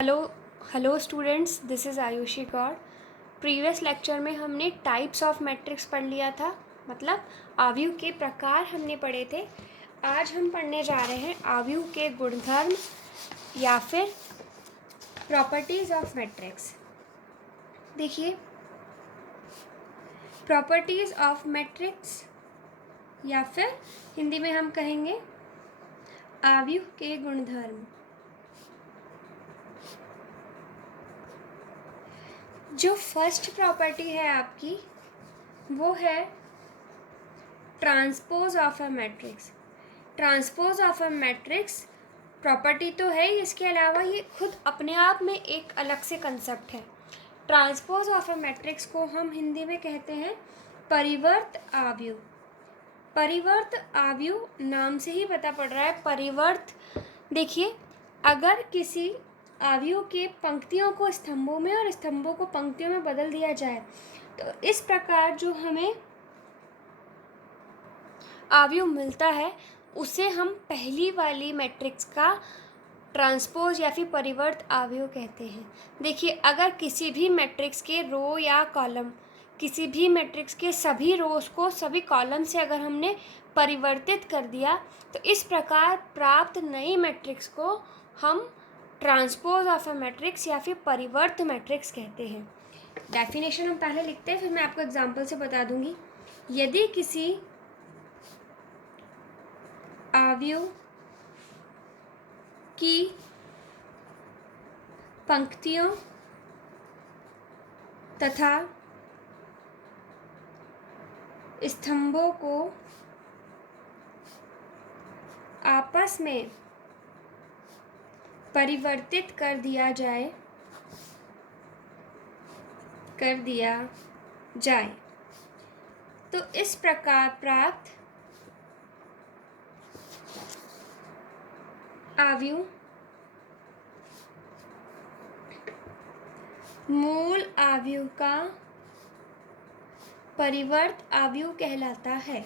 Hello hello students, this is Ayushi Gaur. Previous lecture में हमने types of matrix पढ़ लिया था, मतलब आव्यूह के प्रकार हमने पढ़े थे। आज हम पढ़ने जा रहे हैं आव्यूह के गुणधर्म या फिर प्रॉपर्टीज़ ऑफ मैट्रिक्स। देखिए, प्रॉपर्टीज़ ऑफ मैट्रिक्स या फिर हिंदी में हम कहेंगे आव्यूह के गुणधर्म। जो फर्स्ट प्रॉपर्टी है आपकी वो है transpose of a matrix. Transpose of a matrix property तो है ही, इसके अलावा ये खुद अपने आप में एक अलग से कंसेप्ट है। ट्रांसपोज ऑफ अ मैट्रिक्स को हम हिंदी में कहते हैं परिवर्त आव्यूह। परिवर्त आव्यूह नाम से ही पता पड़ रहा है परिवर्त। देखिए, अगर किसी आव्यूह के पंक्तियों को स्तंभों में और स्तंभों को पंक्तियों में बदल दिया जाए तो इस प्रकार जो हमें आव्यूह मिलता है उसे हम पहली वाली मैट्रिक्स का ट्रांसपोज या फिर परिवर्त आव्यूह कहते हैं। देखिए, अगर किसी भी मैट्रिक्स के रो या कॉलम, किसी भी मैट्रिक्स के सभी रोज को सभी कॉलम से अगर हमने परिवर्तित कर दिया तो इस प्रकार प्राप्त नई मैट्रिक्स को हम ट्रांसपोज ऑफ अ मैट्रिक्स या फिर परिवर्त मैट्रिक्स कहते हैं। डेफिनेशन हम पहले लिखते हैं, फिर मैं आपको एग्जाम्पल से बता दूंगी। यदि किसी आव्यूह की पंक्तियों तथा स्तंभों को आपस में परिवर्तित कर दिया जाए तो इस प्रकार प्राप्त आव्यूह मूल आव्यूह का परिवर्त आव्यूह कहलाता है।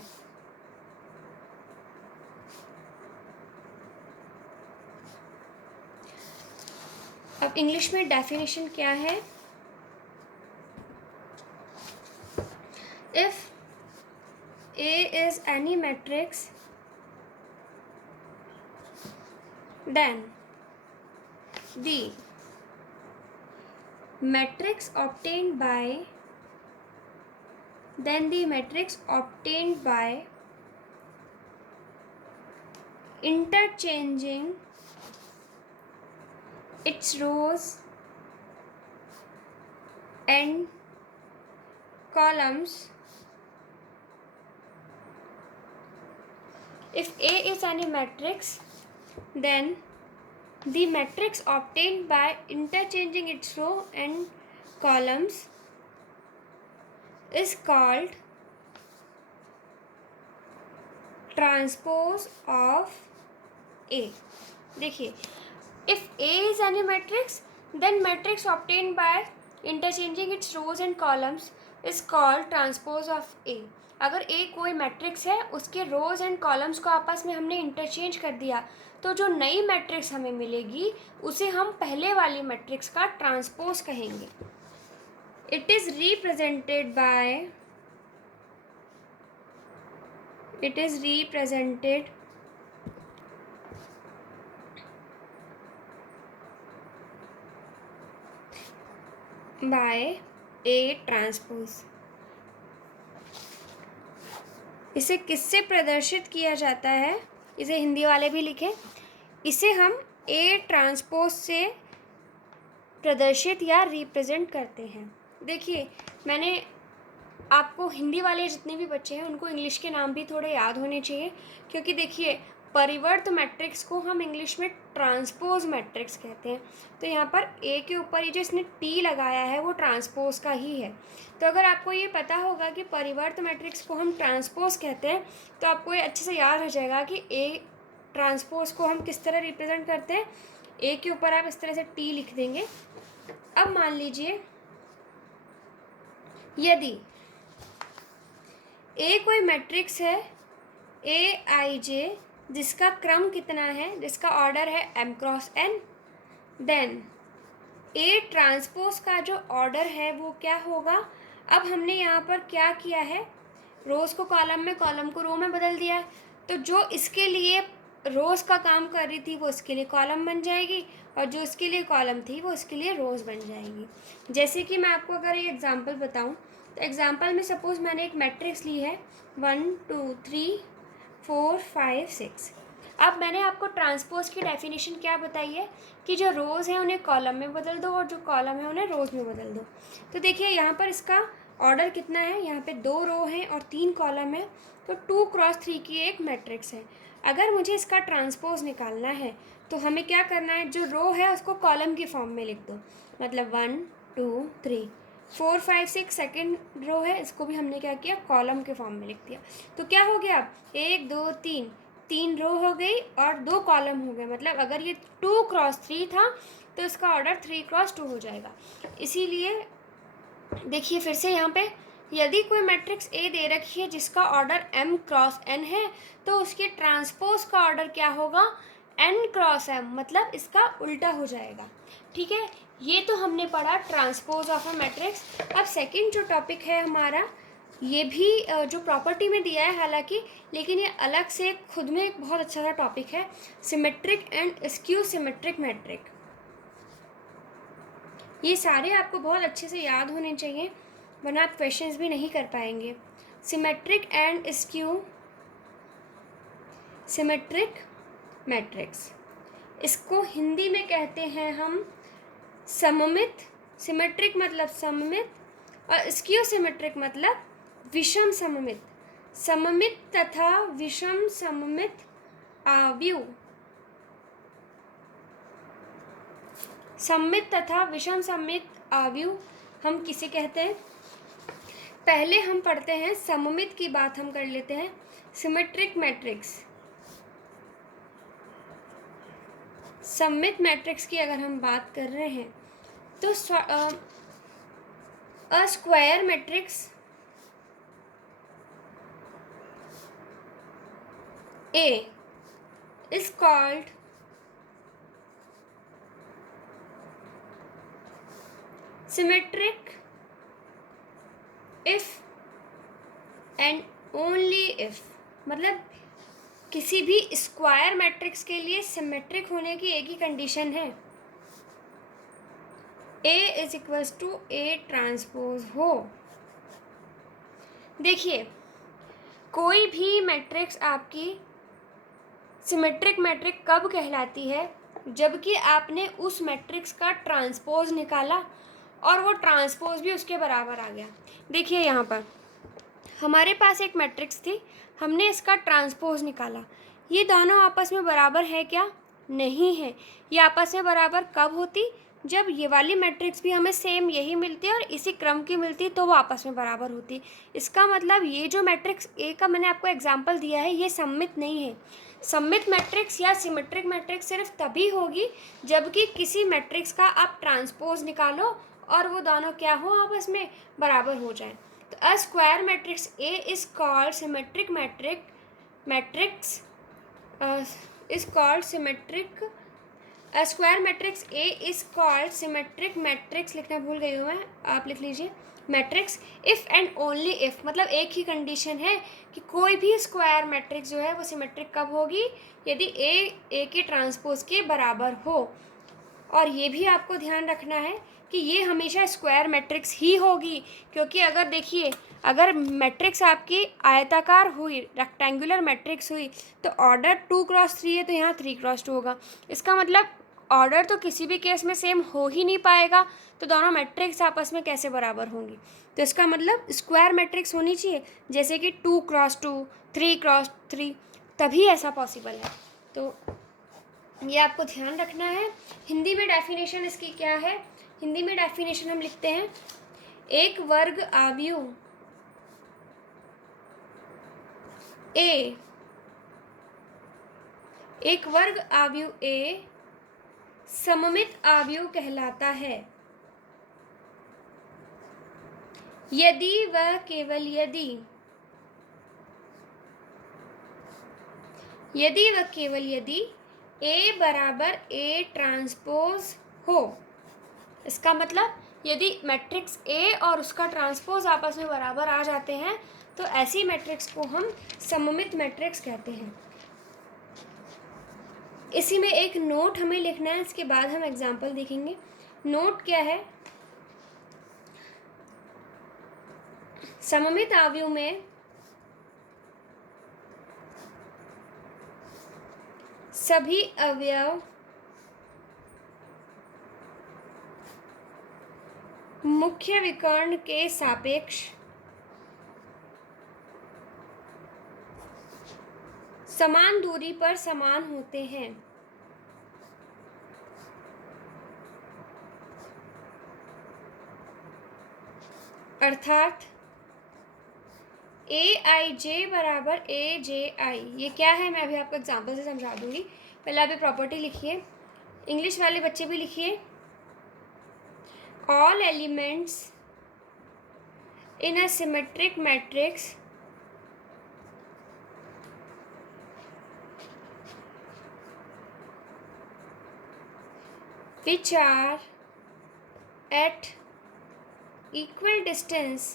अब इंग्लिश में डेफिनेशन क्या है? If A is any matrix, then the matrix obtained by interchanging its rows and columns. If A is any matrix, then the matrix obtained by interchanging its row and columns is called transpose of A. देखिए, if A is any matrix, then matrix obtained by interchanging its rows and columns is called transpose of A. अगर A कोई matrix है, उसके रोज and columns को आपस में हमने interchange कर दिया तो जो नई मैट्रिक्स हमें मिलेगी उसे हम पहले वाली मैट्रिक्स का ट्रांसपोज कहेंगे। It is represented by A transpose. इसे किससे प्रदर्शित किया जाता है? इसे हिंदी वाले भी लिखें। इसे हम ए ट्रांसपोज से प्रदर्शित या रिप्रेजेंट करते हैं। देखिए, मैंने आपको हिंदी वाले जितने भी बच्चे हैं उनको इंग्लिश के नाम भी थोड़े याद होने चाहिए, क्योंकि देखिए, परिवर्त मैट्रिक्स को हम इंग्लिश में ट्रांसपोज मैट्रिक्स कहते हैं। तो यहाँ पर ए के ऊपर ये जो इसने टी लगाया है वो ट्रांसपोज का ही है। तो अगर आपको ये पता होगा कि परिवर्त मैट्रिक्स को हम ट्रांसपोज कहते हैं तो आपको ये अच्छे से याद रह जाएगा कि ए ट्रांसपोज को हम किस तरह रिप्रेजेंट करते हैं। ए के ऊपर आप इस तरह से टी लिख देंगे। अब मान लीजिए, यदि ए कोई मैट्रिक्स है AIJ जिसका क्रम कितना है, जिसका ऑर्डर है m cross n, then A transpose का जो ऑर्डर है वो क्या होगा, अब हमने यहाँ पर क्या किया है, रोज़ को कॉलम में, कॉलम को रो में बदल दिया है। तो जो इसके लिए रोज़ का काम कर रही थी वो इसके लिए कॉलम बन जाएगी, और जो इसके लिए कॉलम थी वो इसके लिए रोज़ बन जाएगी। जैसे कि मैं आपको अगर ये एग्जांपल बताऊं, तो एग्जांपल में सपोज़ मैंने एक मैट्रिक्स ली है 1 2 3 4 5 6। अब मैंने आपको ट्रांसपोज की डेफिनेशन क्या बताई है कि जो रोज़ हैं उन्हें कॉलम में बदल दो और जो कॉलम है उन्हें रोज़ में बदल दो। तो देखिए यहाँ पर इसका ऑर्डर कितना है, यहाँ पे 2 रो हैं और 3 कॉलम है, तो 2 क्रॉस 3 की एक मैट्रिक्स है। अगर मुझे इसका ट्रांसपोज निकालना है तो हमें क्या करना है, जो रो है उसको कॉलम की फॉर्म में लिख दो, मतलब 1 2 3 4 5 6 सेकेंड रो है, इसको भी हमने क्या किया, कॉलम के फॉर्म में लिख दिया। तो क्या हो गया, 1 2 3, 3 रो हो गई और 2 कॉलम हो गए। मतलब अगर ये 2 क्रॉस 3 था तो इसका ऑर्डर 3 क्रॉस 2 हो जाएगा। इसीलिए देखिए फिर से यहाँ पे, यदि कोई मैट्रिक्स ए दे रखी है जिसका ऑर्डर m क्रॉस n है, तो उसके ट्रांसपोज का ऑर्डर क्या होगा, n क्रॉस m, मतलब इसका उल्टा हो जाएगा। ठीक है, ये तो हमने पढ़ा ट्रांसपोज ऑफ अ मैट्रिक्स। अब सेकंड जो टॉपिक है हमारा, ये भी जो प्रॉपर्टी में दिया है हालांकि, लेकिन ये अलग से खुद में एक बहुत अच्छा सा टॉपिक है, symmetric and skew symmetric matric. ये सारे आपको बहुत अच्छे से याद होने चाहिए, वरना आप क्वेश्चंस भी नहीं कर पाएंगे। Symmetric and skew symmetric matrix, इसको हिंदी में कहते हैं हम सममित। सिमेट्रिक मतलब सममित, और स्क्यू सिमेट्रिक मतलब विषम सममित। सममित तथा विषम सममित आव्यूह, सममित तथा विषम सममित आव्यूह हम किसे कहते हैं। पहले हम पढ़ते हैं सममित की बात हम कर लेते हैं। सिमेट्रिक मैट्रिक्स, सममित मैट्रिक्स की अगर हम बात कर रहे हैं तो अ square matrix A is called symmetric if and only if, मतलब किसी भी स्क्वायर मैट्रिक्स के लिए सिमेट्रिक होने की एक ही कंडीशन है, A is equals to A transpose हो। देखिए कोई भी मैट्रिक्स आपकी सिमेट्रिक मैट्रिक कब कहलाती है, जबकि आपने उस मैट्रिक्स का ट्रांसपोज निकाला और वो ट्रांसपोज भी उसके बराबर आ गया। देखिए यहाँ पर हमारे पास एक मैट्रिक्स थी, हमने इसका ट्रांसपोज निकाला, ये दोनों आपस में बराबर है क्या, नहीं है। ये आपस में बराबर कब होती, जब ये वाली मैट्रिक्स भी हमें सेम यही मिलती और इसी क्रम की मिलती, तो वो आपस में बराबर होती। इसका मतलब ये जो मैट्रिक्स ए का मैंने आपको एग्जांपल दिया है ये सममित नहीं है। सममित मैट्रिक्स या सिमेट्रिक मैट्रिक्स सिर्फ तभी होगी जबकि किसी मैट्रिक्स का आप ट्रांसपोज निकालो और वो दोनों क्या हो, आपस में बराबर हो जाए। तो अ square matrix A is called symmetric matrix is called symmetric. A square matrix A is called symmetric matrix, लिखना भूल गई हूँ मैं, आप लिख लीजिए matrix if and only if, मतलब एक ही कंडीशन है कि कोई भी स्क्वायर मैट्रिक्स जो है वो सिमेट्रिक कब होगी, यदि ए के ट्रांसपोज के बराबर हो। और ये भी आपको ध्यान रखना है कि ये हमेशा स्क्वायर मैट्रिक्स ही होगी, क्योंकि अगर देखिए अगर मैट्रिक्स आपकी आयताकार हुई, रेक्टेंगुलर मैट्रिक्स हुई, तो ऑर्डर 2 क्रॉस 3 है तो यहाँ 3 क्रॉस 2 होगा। इसका मतलब ऑर्डर तो किसी भी केस में सेम हो ही नहीं पाएगा, तो दोनों मैट्रिक्स आपस में कैसे बराबर होंगी। तो इसका मतलब स्क्वायर मैट्रिक्स होनी चाहिए, जैसे कि 2 क्रॉस 2 3 क्रॉस 3, तभी ऐसा पॉसिबल है। तो ये आपको ध्यान रखना है। हिंदी में डेफिनेशन इसकी क्या है, हिंदी में डेफिनेशन हम लिखते हैं, एक वर्ग आव्यूह ए, एक वर्ग आव्यूह ए सममित आव्यूह कहलाता है यदि वह केवल यदि ए बराबर ए ट्रांसपोज हो। इसका मतलब यदि मैट्रिक्स ए और उसका ट्रांसपोज आपस में बराबर आ जाते हैं तो ऐसी मैट्रिक्स को हम सममित मैट्रिक्स कहते हैं। इसी में एक नोट हमें लिखना है, इसके बाद हम एग्जाम्पल देखेंगे। नोट क्या है? सममित आव्यूह में सभी अवयव मुख्य विकर्ण के सापेक्ष समान दूरी पर समान होते हैं। अर्थात ए आई जे बराबर ए जे आई। ये क्या है मैं अभी आपको एग्जाम्पल से समझा दूंगी। पहले आप ये प्रॉपर्टी लिखिए, इंग्लिश वाले बच्चे भी लिखिए। All elements in a symmetric matrix which are at equal distance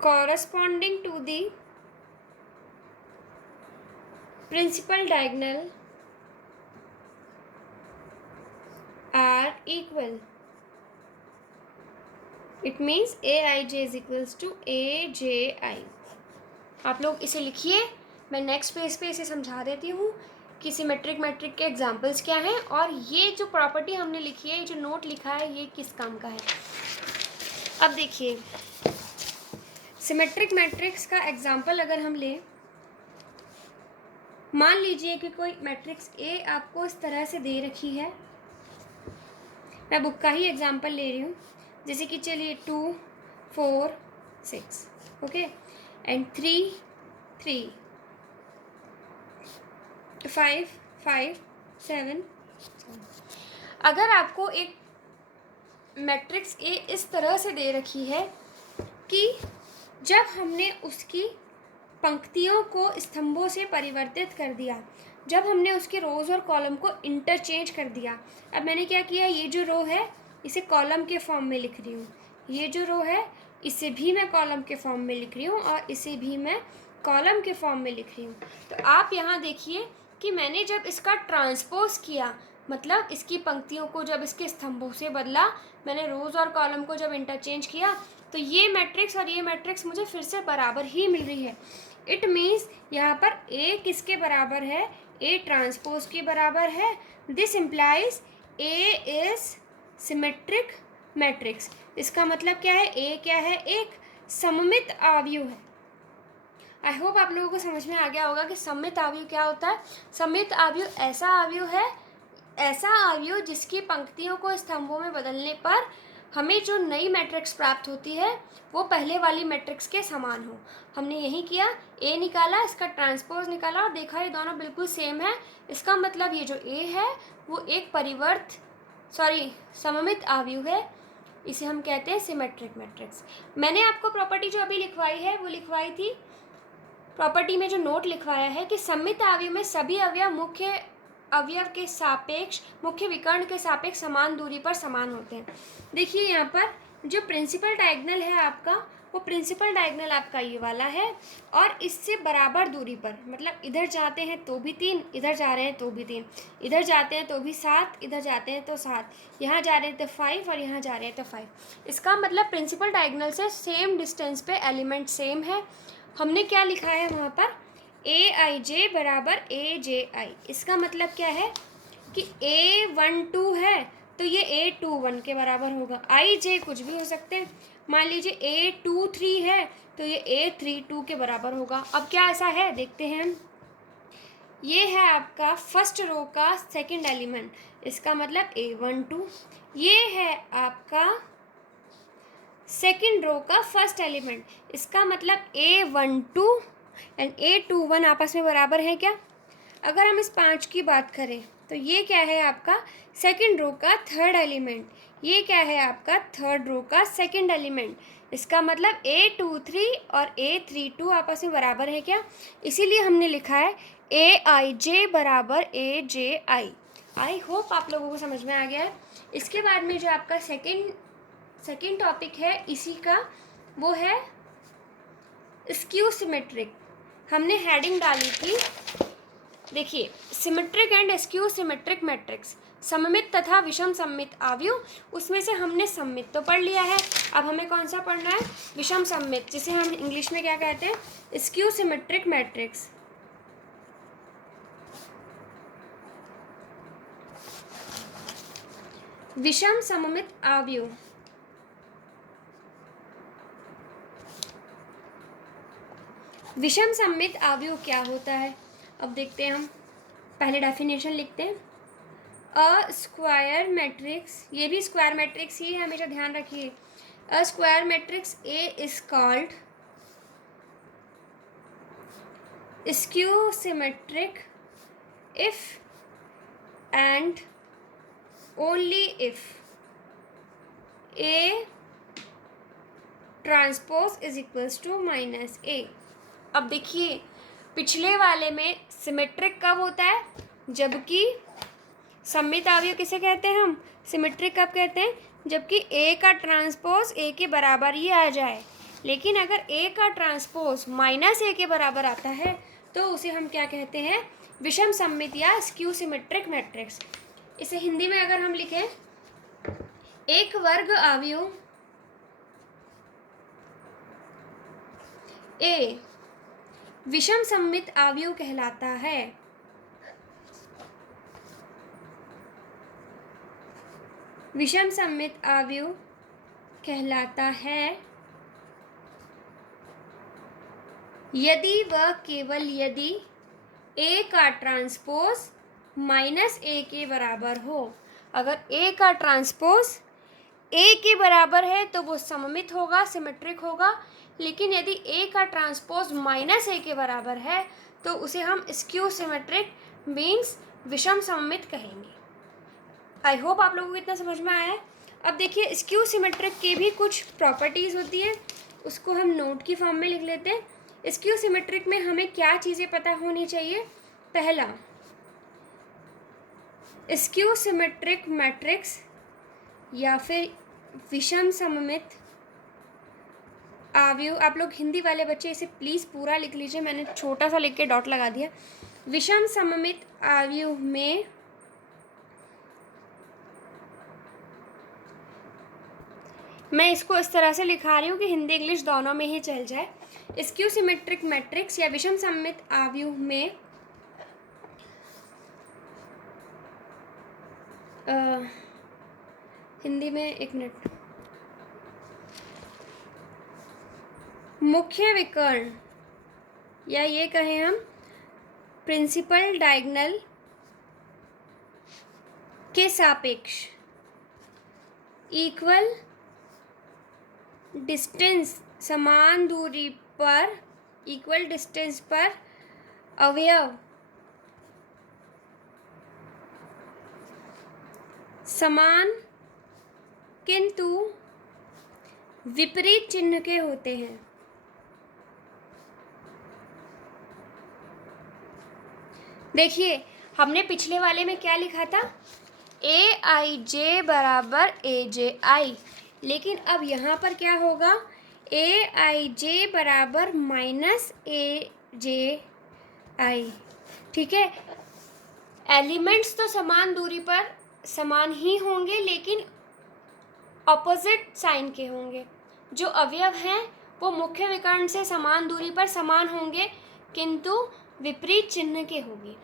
corresponding to the principal diagonal are equal. It means aij is equals to AJI. आप लोग इसे लिखिए, मैं नेक्स्ट पेज पे इसे समझा देती हूँ कि सिमेट्रिक मैट्रिक के एग्जाम्पल्स क्या हैं और ये जो प्रॉपर्टी हमने लिखी है, ये जो नोट लिखा है, ये किस काम का है। अब देखिए, सिमेट्रिक मैट्रिक्स का एग्जाम्पल अगर हम लें, मान लीजिए कि कोई मैट्रिक्स ए आपको इस तरह से दे रखी है। मैं बुक का ही एग्जाम्पल ले रही हूँ, जैसे कि चलिए 2 4 6 ओके एंड 3 3 5 5 7। अगर आपको एक मैट्रिक्स ए इस तरह से दे रखी है कि जब हमने उसकी पंक्तियों को स्तंभों से परिवर्तित कर दिया, जब हमने उसके रोज़ और कॉलम को इंटरचेंज कर दिया। अब मैंने क्या किया, ये जो रो है इसे कॉलम के फॉर्म में लिख रही हूँ, ये जो रो है इसे भी मैं कॉलम के फॉर्म में लिख रही हूँ और इसे भी मैं कॉलम के फॉर्म में लिख रही हूँ। तो आप यहाँ देखिए कि मैंने जब इसका ट्रांसपोज किया, मतलब इसकी पंक्तियों को जब इसके स्तंभों से बदला, मैंने रोज़ और कॉलम को जब इंटरचेंज किया, तो ये मैट्रिक्स और ये मैट्रिक्स मुझे फिर से बराबर ही मिल रही है। इट मीन्स यहाँ पर ए किसके बराबर है, ए ट्रांसपोज के बराबर है। This implies A is symmetric matrix. इसका मतलब क्या है, ए क्या है, एक सममित आव्यूह है। आई होप आप लोगों को समझ में आ गया होगा कि सममित आव्यूह क्या होता है। सममित आव्यूह ऐसा आव्यूह है, ऐसा आव्यूह जिसकी पंक्तियों को स्तंभों में बदलने पर हमें जो नई मैट्रिक्स प्राप्त होती है वो पहले वाली मैट्रिक्स के समान हो। हमने यही किया, ए निकाला, इसका ट्रांसपोज निकाला और देखा ये दोनों बिल्कुल सेम है। इसका मतलब ये जो ए है वो एक सममित आव्यूह है, इसे हम कहते हैं सिमेट्रिक मैट्रिक्स। मैंने आपको प्रॉपर्टी जो अभी लिखवाई है वो लिखवाई थी, प्रॉपर्टी में जो नोट लिखवाया है कि सममित आव्यूह में सभी अवयव मुख्य अवयव के सापेक्ष, मुख्य विकर्ण के सापेक्ष समान दूरी पर समान होते हैं। देखिए यहाँ पर जो प्रिंसिपल डायगोनल है आपका, वो प्रिंसिपल डायगोनल आपका ये वाला है और इससे बराबर दूरी पर, मतलब इधर जाते हैं तो भी 3, इधर जा रहे हैं तो भी 3, इधर जाते हैं तो भी 7, इधर जाते हैं तो 7, यहाँ जा रहे हैं तो 5 और यहाँ जा रहे हैं तो 5। इसका मतलब प्रिंसिपल डायगोनल से सेम डिस्टेंस पे एलिमेंट सेम है। हमने क्या लिखा है वहाँ पर, ए आई जे बराबर ए जे आई। इसका मतलब क्या है कि A12 है तो ये A21 के बराबर होगा। आई जे कुछ भी हो सकते हैं, मान लीजिए A23 है तो ये A32 के बराबर होगा। अब क्या ऐसा है देखते हैं हम। ये है आपका फर्स्ट रो का सेकंड एलिमेंट, इसका मतलब A12। ये है आपका सेकंड रो का फर्स्ट एलिमेंट, इसका मतलब A12 एंड A21 आपस में बराबर है क्या। अगर हम इस 5 की बात करें तो ये क्या है आपका सेकंड रो का थर्ड एलिमेंट, ये क्या है आपका थर्ड रो का सेकंड एलिमेंट। इसका मतलब A23 और A32 आपस में बराबर है क्या, इसीलिए हमने लिखा है AIJ बराबर AJI। आई होप आप लोगों को समझ में आ गया है। इसके बाद में जो आपका सेकंड टॉपिक है इसी का, वो है स्क्यू सिमेट्रिक। हमने हेडिंग डाली थी, देखिए, symmetric and skew symmetric matrix, सममित तथा विषम सममित आव्यूह। उसमें से हमने सममित तो पढ़ लिया है, अब हमें कौन सा पढ़ना है, विषम सममित, जिसे हम इंग्लिश में क्या कहते हैं, स्क्यू सिमेट्रिक मैट्रिक्स। विषम सममित आव्यूह। विषम सममित आव्यूह क्या होता है, अब देखते हैं। हम पहले डेफिनेशन लिखते हैं। अ स्क्वायर मैट्रिक्स, ये भी स्क्वायर मैट्रिक्स ही है, हमेशा ध्यान रखिए। A square matrix A is called skew symmetric if and only if A transpose is equals to minus A. अब देखिए, पिछले वाले में सिमेट्रिक कब होता है, जबकि सममित आव्यूह किसे कहते हैं हम, सिमेट्रिक कब कहते हैं, जबकि ए का ट्रांसपोज ए के बराबर ही आ जाए। लेकिन अगर ए का ट्रांसपोज माइनस ए के बराबर आता है तो उसे हम क्या कहते हैं, विषम सममित या स्क्यू सिमेट्रिक मैट्रिक्स। इसे हिंदी में अगर हम लिखें, एक वर्ग आव्यूह ए विषम सममित आव्यूह कहलाता है। विषम सममित आव्यूह कहलाता है यदि व केवल यदि ए का ट्रांसपोज माइनस ए के बराबर हो। अगर ए का ट्रांसपोज ए के बराबर है तो वो सममित होगा, सिमेट्रिक होगा। लेकिन यदि ए का ट्रांसपोज माइनस ए के बराबर है तो उसे हम स्क्यू सिमेट्रिक मीन्स विषम सममित कहेंगे। आई होप आप लोगों को इतना समझ में आया है। अब देखिए, स्क्यू सिमेट्रिक की भी कुछ प्रॉपर्टीज़ होती है, उसको हम नोट की फॉर्म में लिख लेते हैं। स्क्यू सिमेट्रिक में हमें क्या चीज़ें पता होनी चाहिए। पहला, स्क्यू सिमेट्रिक मैट्रिक्स या फिर विषम सममित आव्यूह, आप लोग हिंदी वाले बच्चे इसे प्लीज़ पूरा लिख लीजिए, मैंने छोटा सा लिख के डॉट लगा दिया। विषम सममित आव्यूह में मैं इसको इस तरह से लिखा रही हूँ कि हिंदी इंग्लिश दोनों में ही चल जाए। स्क्यू सिमेट्रिक मैट्रिक्स या विषम सममित आव्यूह में हिंदी में, एक मिनट, मुख्य विकर्ण या ये कहें हम प्रिंसिपल डायगोनल के सापेक्ष इक्वल डिस्टेंस, समान दूरी पर, इक्वल डिस्टेंस पर अवयव समान किंतु विपरीत चिन्ह के होते हैं। देखिए, हमने पिछले वाले में क्या लिखा था, AIJ बराबर AJI, लेकिन अब यहाँ पर क्या होगा, AIJ बराबर माइनस AJI। ठीक है, एलिमेंट्स तो समान दूरी पर समान ही होंगे लेकिन ऑपोजिट साइन के होंगे। जो अवयव हैं वो मुख्य विकर्ण से समान दूरी पर समान होंगे किंतु विपरीत चिन्ह के होंगे।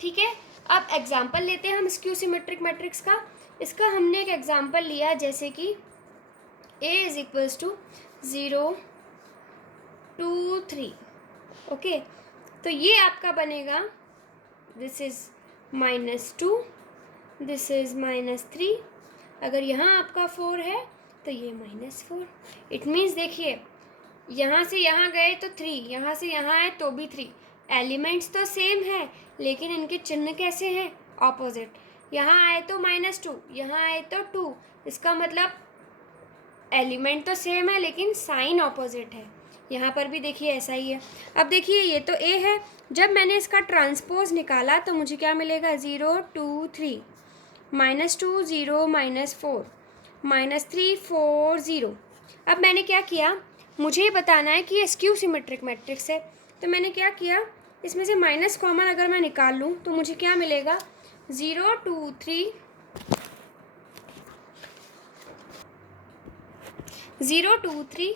ठीक है, अब एग्जाम्पल लेते हैं हम स्क्यू सिमेट्रिक मैट्रिक्स का। इसका हमने एक एग्जाम्पल लिया, जैसे कि A is equals to 0 2 3। Okay, तो ये आपका बनेगा, दिस इज -2, दिस इज -3। अगर यहाँ आपका 4 है तो ये -4। इट मीन्स देखिए, यहाँ से यहाँ गए तो 3, यहाँ से यहाँ आए तो भी 3। एलिमेंट्स तो सेम है लेकिन इनके चिन्ह कैसे हैं, ऑपोजिट। यहाँ आए तो -2, यहाँ आए तो 2। इसका मतलब एलिमेंट तो सेम है लेकिन साइन ऑपोजिट है। यहाँ पर भी देखिए ऐसा ही है। अब देखिए ये तो ए है, जब मैंने इसका ट्रांसपोज निकाला तो मुझे क्या मिलेगा, 0 2 3 -2 0 -4 -3 4 0। अब मैंने क्या किया, मुझे ये बताना है कि ये स्क्यू सिमेट्रिक मैट्रिक्स है, तो मैंने क्या किया, इसमें से माइनस कॉमन अगर मैं निकाल लूँ तो मुझे क्या मिलेगा, 0 2 3 0 2 3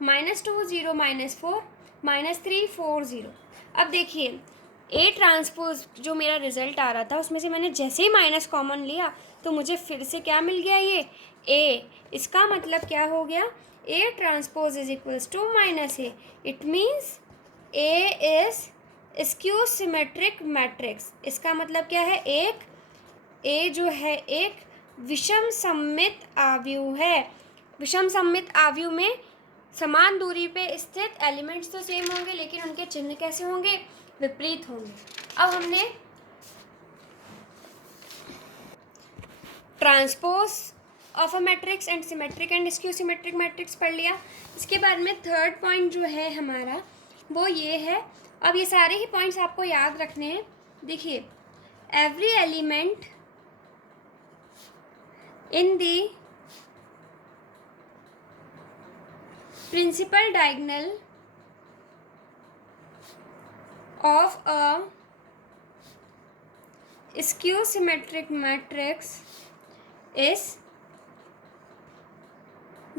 -2 0 -4 -3 4 0। अब देखिए ए ट्रांसपोज जो मेरा रिजल्ट आ रहा था उसमें से मैंने जैसे ही माइनस कॉमन लिया तो मुझे फिर से क्या मिल गया, ये ए। इसका मतलब क्या हो गया, A transpose is equals to minus A. It means A is skew symmetric matrix. इसका मतलब क्या है, एक ए जो है एक विषम सममित आव्यूह है। विषम सममित आव्यूह में समान दूरी पे स्थित एलिमेंट्स तो सेम होंगे लेकिन उनके चिन्ह कैसे होंगे, विपरीत होंगे। अब हमने transpose of a matrix and symmetric and skew symmetric matrix पढ़ लिया। इसके बाद में थर्ड पॉइंट जो है हमारा वो ये है, अब ये सारे ही पॉइंट्स आपको याद रखने हैं। देखिए, every element in the principal diagonal of a skew symmetric matrix is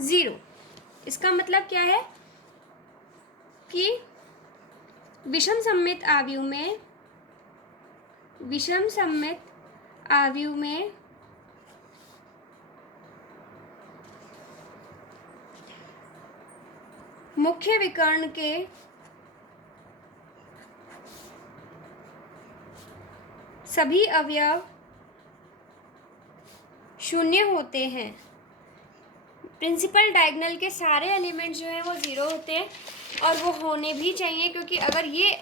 0। इसका मतलब क्या है कि विषम सममित आव्यूह में मुख्य विकर्ण के सभी अवयव शून्य होते हैं। प्रिंसिपल डायगोनल के सारे एलिमेंट्स जो हैं वो 0 होते हैं और वो होने भी चाहिए, क्योंकि अगर ये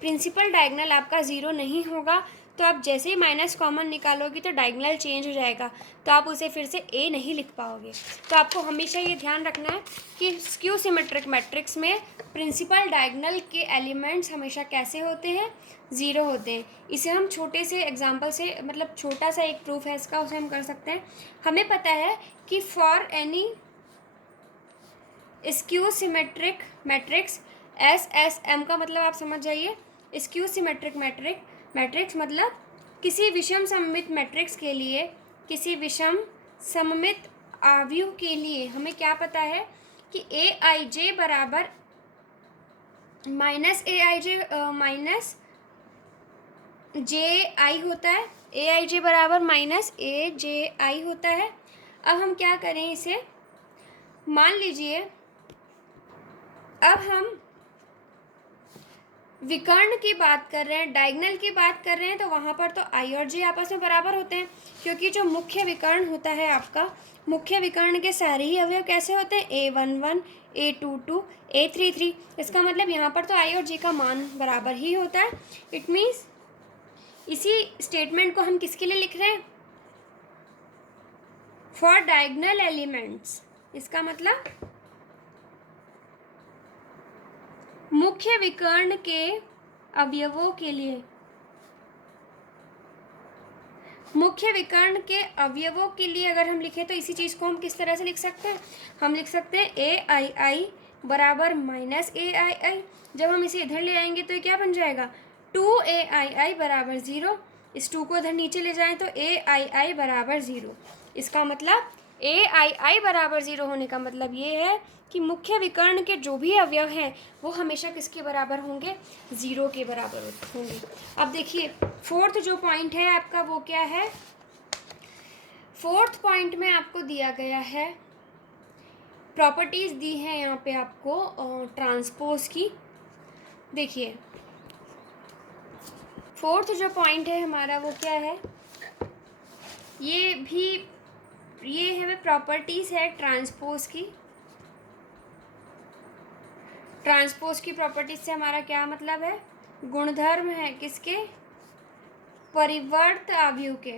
प्रिंसिपल डायगोनल आपका 0 नहीं होगा तो आप जैसे ही माइनस कॉमन निकालोगी तो डायगोनल चेंज हो जाएगा, तो आप उसे फिर से ए नहीं लिख पाओगे। तो आपको हमेशा ये ध्यान रखना है कि स्क्यू सिमेट्रिक मैट्रिक्स में प्रिंसिपल डायगोनल के एलिमेंट्स हमेशा कैसे होते हैं, 0 होते हैं। इसे हम छोटे से एग्जांपल से, मतलब छोटा सा एक प्रूफ है इसका, उसे हम कर सकते हैं। हमें पता है कि for any skew symmetric matrix, SSM का मतलब आप समझ जाइए, स्क्यू सिमेट्रिक मैट्रिक्स मतलब किसी विषम सममित मैट्रिक्स के लिए, किसी विषम सममित आव्यूह के लिए हमें क्या पता है कि AIJ बराबर माइनस JI होता है। AIJ बराबर माइनस AJI होता है। अब हम क्या करें, इसे मान लीजिए अब हम विकर्ण की बात कर रहे हैं, डायगोनल की बात कर रहे हैं, तो वहाँ पर तो I और J आपस में बराबर होते हैं, क्योंकि जो मुख्य विकर्ण होता है आपका, मुख्य विकर्ण के सारे ही अवयव कैसे होते हैं, A11 A22 A33। इसका मतलब यहाँ पर तो I और J का मान बराबर ही होता है। इट मीन्स इसी स्टेटमेंट को हम किसके लिए लिख रहे हैं, फॉर डायगोनल एलिमेंट्स। इसका मतलब मुख्य विकर्ण के अवयवों के लिए, मुख्य विकर्ण के अवयवों के लिए अगर हम लिखें तो इसी चीज़ को हम किस तरह से लिख सकते हैं, हम लिख सकते हैं AII बराबर माइनस AII। जब हम इसे इधर ले आएंगे तो ये क्या बन जाएगा, 2AII बराबर 0। इस 2 को इधर नीचे ले जाएं तो AII बराबर 0। इसका मतलब AII बराबर 0 होने का मतलब ये है कि मुख्य विकर्ण के जो भी अवयव हैं वो हमेशा किसके बराबर होंगे, 0 के बराबर होंगे। अब देखिए फोर्थ जो पॉइंट है आपका वो क्या है, फोर्थ पॉइंट में आपको दिया गया है, प्रॉपर्टीज़ दी हैं यहाँ पे आपको ट्रांसपोज की। देखिए फोर्थ जो पॉइंट है हमारा वो क्या है, ये है प्रॉपर्टीज़ है ट्रांसपोज की। ट्रांसपोज की प्रॉपर्टीज से हमारा क्या मतलब है, गुणधर्म है किसके, परिवर्त आव्यूह के।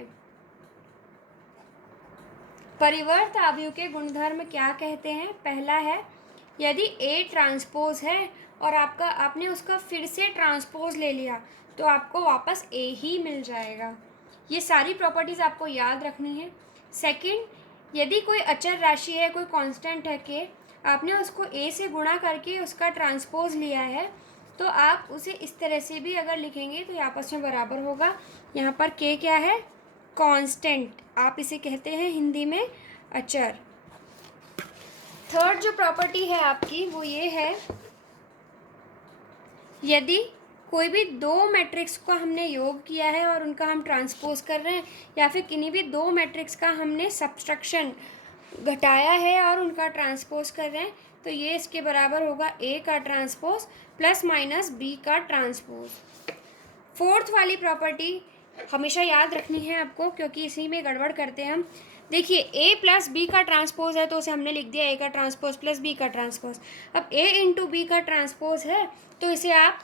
परिवर्त अवयव के गुणधर्म क्या कहते हैं? पहला है, यदि ए ट्रांसपोज है और आपने उसका फिर से ट्रांसपोज ले लिया तो आपको वापस ए ही मिल जाएगा। ये सारी प्रॉपर्टीज़ आपको याद रखनी है। सेकंड, यदि कोई अचर राशि है, कोई कांस्टेंट है के, आपने उसको ए से गुणा करके उसका ट्रांसपोज लिया है तो आप उसे इस तरह से भी अगर लिखेंगे तो ये आपस में बराबर होगा। यहाँ पर के क्या है? कांस्टेंट, आप इसे कहते हैं हिंदी में अचर। थर्ड जो प्रॉपर्टी है आपकी वो ये है, यदि कोई भी दो मैट्रिक्स का हमने योग किया है और उनका हम ट्रांसपोज कर रहे हैं, या फिर किन्हीं भी दो मैट्रिक्स का हमने सब्सट्रैक्शन घटाया है और उनका ट्रांसपोज कर रहे हैं, तो ये इसके बराबर होगा ए का ट्रांसपोज प्लस माइनस बी का ट्रांसपोज। फोर्थ वाली प्रॉपर्टी हमेशा याद रखनी है आपको, क्योंकि इसी में गड़बड़ करते हैं हम। देखिए, ए प्लस बी का ट्रांसपोज है तो उसे हमने लिख दिया ए का ट्रांसपोज प्लस बी का ट्रांसपोज। अब ए इंटू बी का ट्रांसपोज है तो इसे आप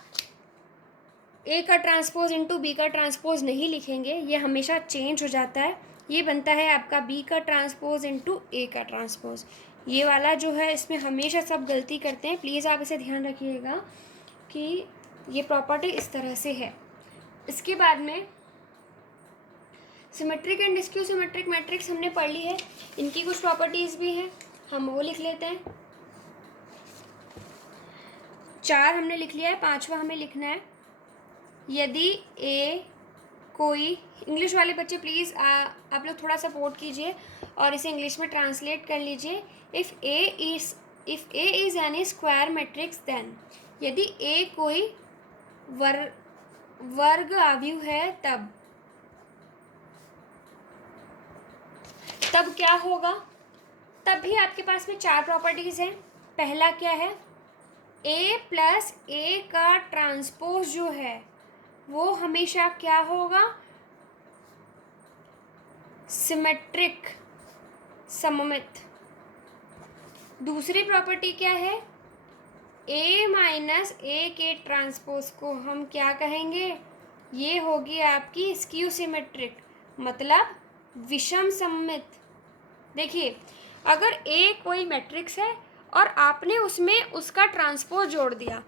ए का ट्रांसपोज इंटू बी का ट्रांसपोज नहीं लिखेंगे, ये हमेशा चेंज हो जाता है। ये बनता है आपका बी का ट्रांसपोज इंटू ए का ट्रांसपोज। ये वाला जो है इसमें हमेशा सब गलती करते हैं, प्लीज़ आप इसे ध्यान रखिएगा कि ये प्रॉपर्टी इस तरह से है। इसके बाद में symmetric and skew symmetric matrix हमने पढ़ ली है, इनकी कुछ प्रॉपर्टीज़ भी हैं, हम वो लिख लेते हैं। 4 हमने लिख लिया है, 5वां हमें लिखना है। यदि ए कोई, इंग्लिश वाले बच्चे प्लीज़ आप लोग थोड़ा सपोर्ट कीजिए और इसे इंग्लिश में ट्रांसलेट कर लीजिए। If A is any square matrix then, यदि ए कोई वर्ग अवयव है तब क्या होगा? तब भी आपके पास में 4 प्रॉपर्टीज़ हैं। पहला क्या है? ए प्लस ए का ट्रांसपोज जो है वो हमेशा क्या होगा? सिमेट्रिक, सममित। दूसरी प्रॉपर्टी क्या है? ए माइनस ए के ट्रांसपोज को हम क्या कहेंगे? ये होगी आपकी स्क्यू सिमेट्रिक, मतलब विषम सममित। देखिए, अगर ए कोई मैट्रिक्स है और आपने उसमें उसका ट्रांसपोज जोड़ दिया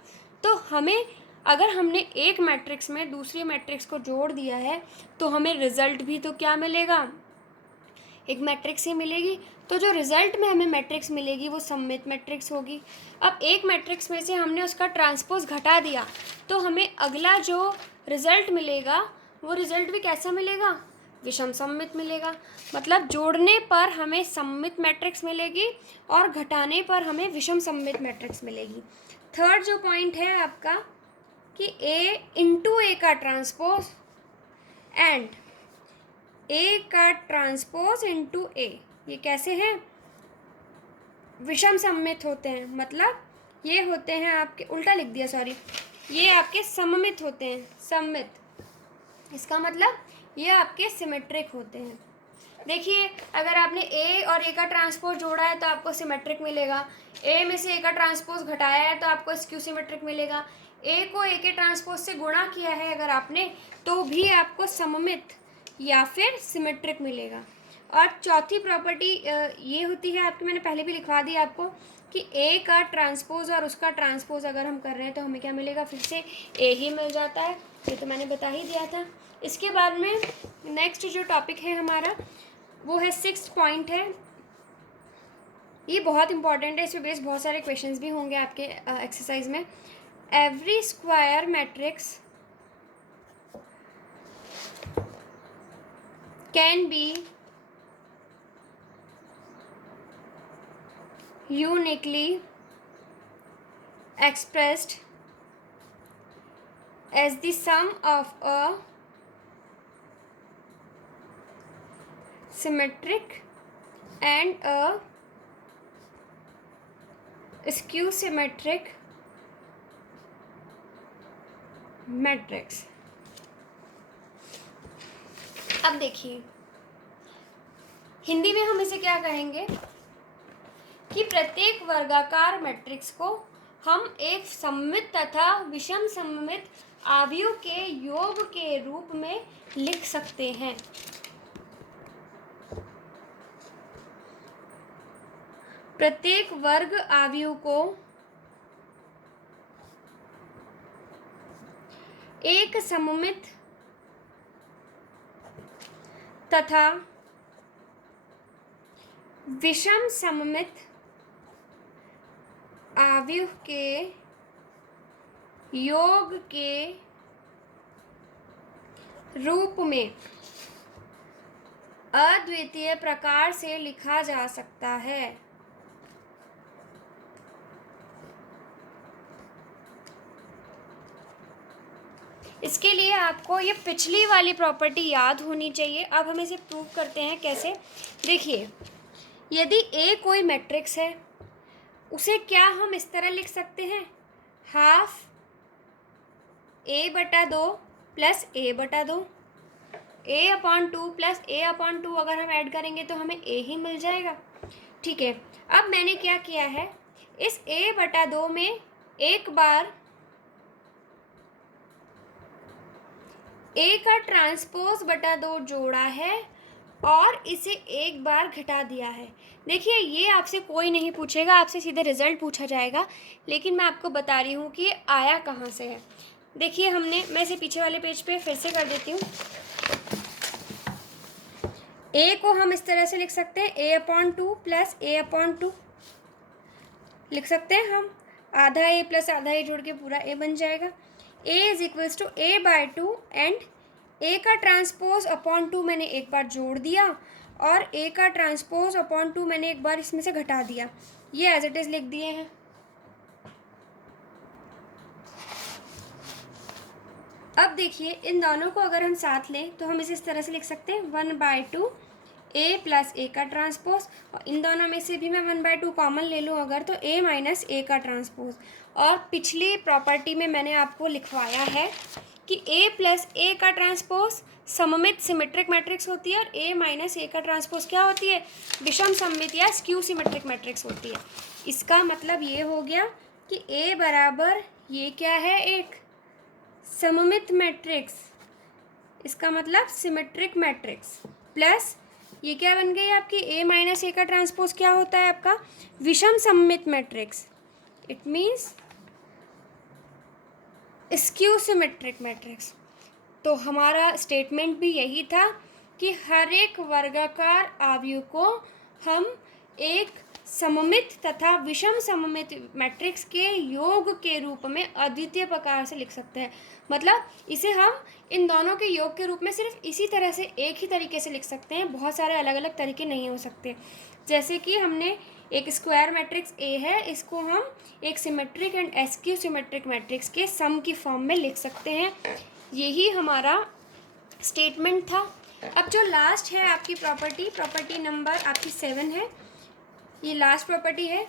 तो हमें, अगर हमने एक मैट्रिक्स में दूसरी मैट्रिक्स को जोड़ दिया है तो हमें रिजल्ट भी तो क्या मिलेगा? एक मैट्रिक्स ही मिलेगी। तो जो रिजल्ट में हमें मैट्रिक्स मिलेगी वो सममित मैट्रिक्स होगी। अब एक मैट्रिक्स में से हमने उसका ट्रांसपोज घटा दिया तो हमें अगला जो रिजल्ट मिलेगा वो रिजल्ट भी कैसा मिलेगा? विषम सममित मिलेगा। मतलब जोड़ने पर हमें सममित मैट्रिक्स मिलेगी और घटाने पर हमें विषम सममित मैट्रिक्स मिलेगी। थर्ड जो पॉइंट है आपका कि ए इंटू ए का ट्रांसपोज एंड ए का ट्रांसपोज इंटू ए, ये कैसे हैं? विषम सममित होते हैं। मतलब ये होते हैं आपके, उल्टा लिख दिया सॉरी, ये आपके सममित होते हैं, सममित। इसका मतलब ये आपके सिमेट्रिक होते हैं। देखिए, अगर आपने ए और ए का ट्रांसपोज जोड़ा है तो आपको सिमेट्रिक मिलेगा, ए में से ए का ट्रांसपोज घटाया है तो आपको स्क्यू सिमेट्रिक मिलेगा, ए को ए के ट्रांसपोज से गुणा किया है अगर आपने तो भी आपको सममित या फिर सिमेट्रिक मिलेगा। और चौथी प्रॉपर्टी ये होती है आपकी, मैंने पहले भी लिखवा दी आपको, कि ए का ट्रांसपोज और उसका ट्रांसपोज अगर हम कर रहे हैं तो हमें क्या मिलेगा? फिर से ए ही मिल जाता है। ये तो मैंने बता ही दिया था। इसके बाद में नेक्स्ट जो टॉपिक है हमारा वो है 6th पॉइंट है। ये बहुत इंपॉर्टेंट है, इस पे बेस बहुत सारे क्वेश्चंस भी होंगे आपके एक्सरसाइज में। Every square matrix can be uniquely expressed as the sum of a symmetric and a skew symmetric matrix। अब देखिए, हिंदी में हम इसे क्या कहेंगे कि प्रत्येक वर्गाकार मैट्रिक्स को हम एक सममित तथा विषम सममित अवयव के योग के रूप में लिख सकते हैं। प्रत्येक वर्ग अवयव को एक सममित तथा विषम सममित अवयव के योग के रूप में अद्वितीय प्रकार से लिखा जा सकता है। इसके लिए आपको ये पिछली वाली प्रॉपर्टी याद होनी चाहिए। अब हम इसे प्रूव करते हैं कैसे। देखिए, यदि ए कोई मैट्रिक्स है, उसे क्या हम इस तरह लिख सकते हैं, half a/2 plus a/2, a/2 plus a/2 अगर हम ऐड करेंगे तो हमें a ही मिल जाएगा। ठीक है, अब मैंने क्या किया है, इस a/2 में एक बार a का ट्रांसपोज बटा 2 जोड़ा है और इसे एक बार घटा दिया है। देखिए, ये आपसे कोई नहीं पूछेगा, आपसे सीधे रिजल्ट पूछा जाएगा, लेकिन मैं आपको बता रही हूँ कि ये आया कहाँ से है। देखिए, मैं इसे पीछे वाले पेज पे फिर से कर देती हूँ। a को हम इस तरह से लिख सकते हैं, a/2 प्लस a/2 लिख सकते हैं हम, आधा a प्लस आधा a जोड़ के पूरा a बन जाएगा। a is equals to a/2 and a का ट्रांसपोज अपॉन 2 मैंने एक बार जोड़ दिया और a का ट्रांसपोज अपॉन 2 मैंने एक बार इसमें से घटा दिया। ये एज इट इज़ लिख दिए हैं। अब देखिए, इन दोनों को अगर हम साथ लें तो हम इसे इस तरह से लिख सकते हैं, 1/2 a प्लस a का ट्रांसपोज, और इन दोनों में से भी मैं 1/2 कॉमन ले लूँ अगर, तो a माइनस a का ट्रांसपोज। और पिछली प्रॉपर्टी में मैंने आपको लिखवाया है कि a प्लस a का ट्रांसपोज सममित सिमेट्रिक मैट्रिक्स होती है और a माइनस a का ट्रांसपोज क्या होती है, विषम सममित या स्क्यू सिमेट्रिक मैट्रिक्स होती है। इसका मतलब ये हो गया कि a बराबर ये क्या है, एक सममित मैट्रिक्स, इसका मतलब सिमेट्रिक मैट्रिक्स, प्लस ये क्या बन गई आपकी, a माइनस a का ट्रांसपोज क्या होता है आपका, विषम सममित matrix. It means skew symmetric matrix. तो हमारा स्टेटमेंट भी यही था कि हर एक वर्गाकार अवयव को हम एक सममित तथा विषम सममित मैट्रिक्स के योग के रूप में अद्वितीय प्रकार से लिख सकते हैं। मतलब इसे हम इन दोनों के योग के रूप में सिर्फ इसी तरह से एक ही तरीके से लिख सकते हैं, बहुत सारे अलग अलग तरीके नहीं हो सकते। जैसे कि हमने एक स्क्वायर मैट्रिक्स A है, इसको हम एक symmetric and askew symmetric matrix के सम की फॉर्म में लिख सकते हैं। यही हमारा स्टेटमेंट था। अब जो लास्ट है आपकी प्रॉपर्टी नंबर आपकी 7 है, ये लास्ट प्रॉपर्टी है।